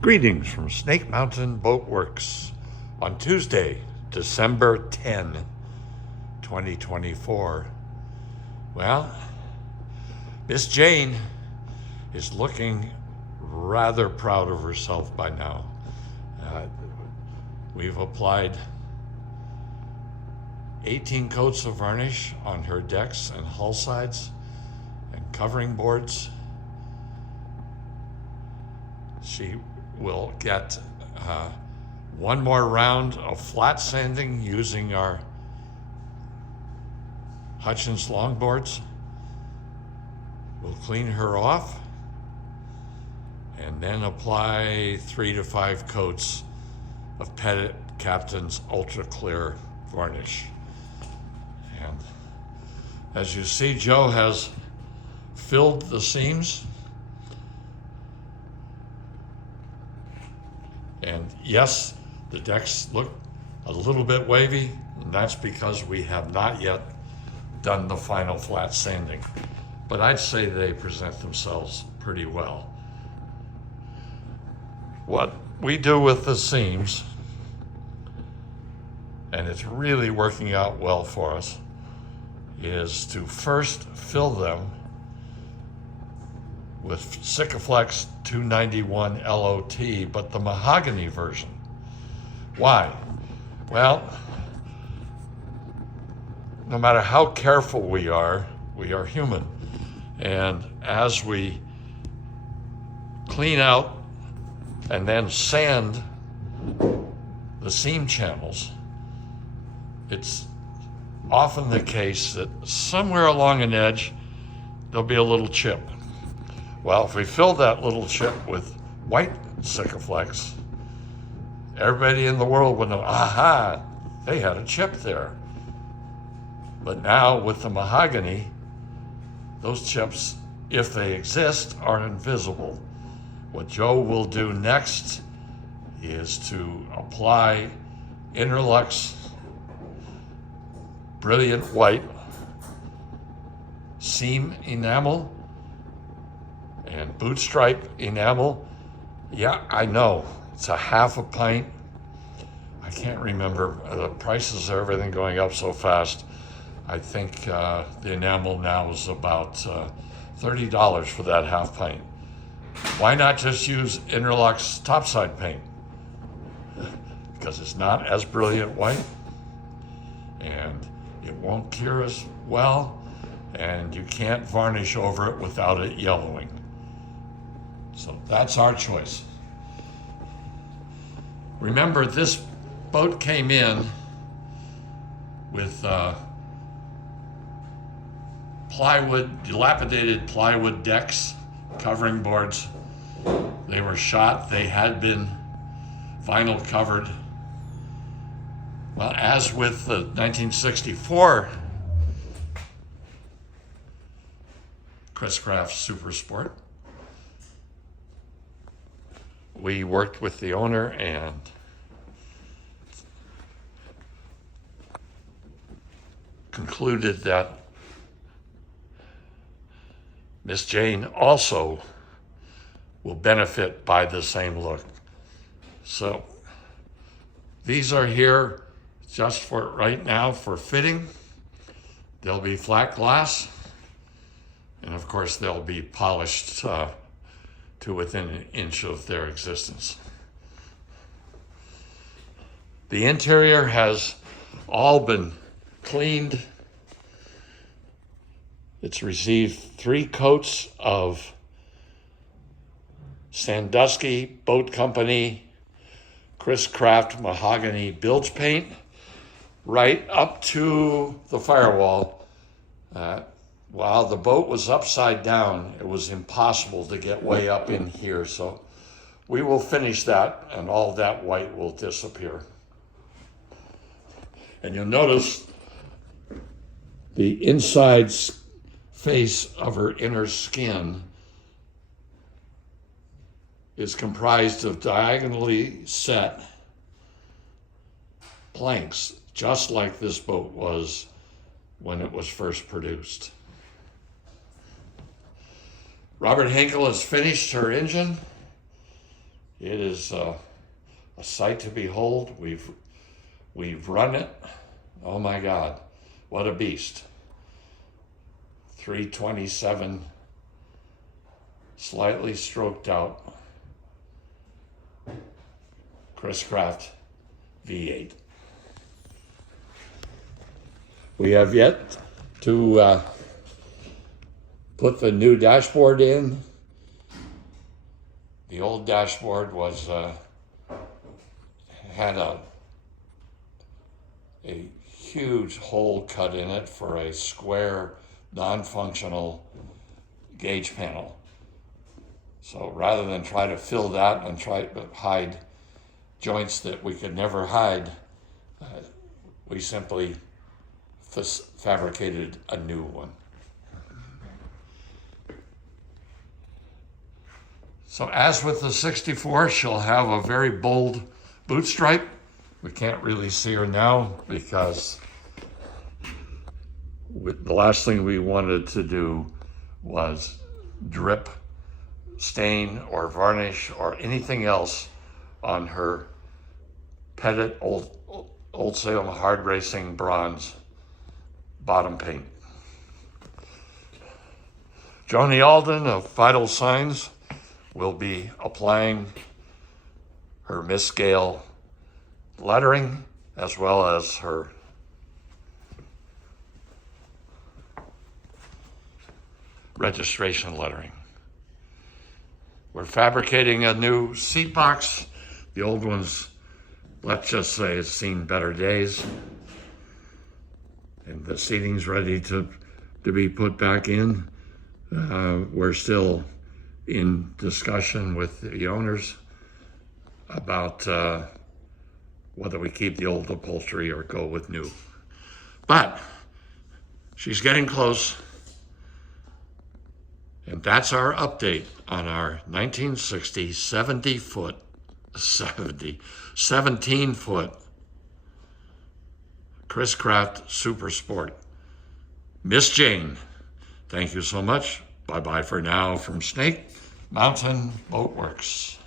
Greetings from Snake Mountain Boat Works on Tuesday, December 10, 2024. Well, Miss Jayne is looking rather proud of herself by now. We've applied 18 coats of varnish on her decks and hull sides and covering boards. She will get one more round of flat sanding using our Hutchins longboards. We'll clean her off and then apply 3 to 5 coats of Pettit Captain's Ultra Clear varnish. And as you see, Joe has filled the seams. And yes, the decks look a little bit wavy, and that's because we have not yet done the final flat sanding. But I'd say they present themselves pretty well. What we do with the seams, and it's really working out well for us, is to first fill them with Sikaflex 291 LOT, but the mahogany version. Why? Well, no matter how careful we are human. And as we clean out and then sand the seam channels, it's often the case that somewhere along an edge, there'll be a little chip. Well, if we fill that little chip with white Sikaflex, everybody in the world would know, aha, they had a chip there. But now with the mahogany, those chips, if they exist, are invisible. What Joe will do next is to apply Interlux Brilliant White seam enamel and boot stripe enamel. Yeah, I know, it's a half a pint. I can't remember, the prices of everything going up so fast. I think the enamel now is about $30 for that half pint. Why not just use Interlux topside paint? Because it's not as brilliant white, and it won't cure as well, and you can't varnish over it without it yellowing. So that's our choice. Remember, this boat came in with dilapidated plywood decks, covering boards. They were shot, they had been vinyl covered. Well, as with the 1964 Chris Craft Super Sport, we worked with the owner and concluded that Miss Jayne also will benefit by the same look. So these are here just for right now for fitting. They'll be flat glass, and of course they'll be polished to within an inch of their existence. The interior has all been cleaned. It's received 3 coats of Sandusky Boat Company Chris Craft Mahogany Bilge Paint right up to the firewall. While the boat was upside down, it was impossible to get way up in here. So we will finish that and all that white will disappear. And you'll notice the inside face of her inner skin is comprised of diagonally set planks, just like this boat was when it was first produced. Robert Hinkle has finished her engine, It is a sight to behold. We've run it. Oh my God, what a beast. 327, slightly stroked out, Chris Craft V8. We have yet to put the new dashboard in. The old dashboard was had a huge hole cut in it for a square, non-functional gauge panel. So rather than try to fill that and try to hide joints that we could never hide, we simply fabricated a new one. So as with the 64, she'll have a very bold boot stripe. We can't really see her now because the last thing we wanted to do was drip, stain, or varnish, or anything else on her Pettit Old Salem Hard Racing Bronze bottom paint. Joni Alden of Vital Signs will be applying her misscale lettering as well as her registration lettering. We're fabricating a new seat box. The old ones, let's just say, has seen better days. And the seating's ready to be put back in. We're still in discussion with the owners about whether we keep the old upholstery or go with new. But she's getting close. And that's our update on our 1960 17-foot Chris Craft Super Sport. Miss Jayne, thank you so much. Bye-bye for now from Snake Mountain Boat Works.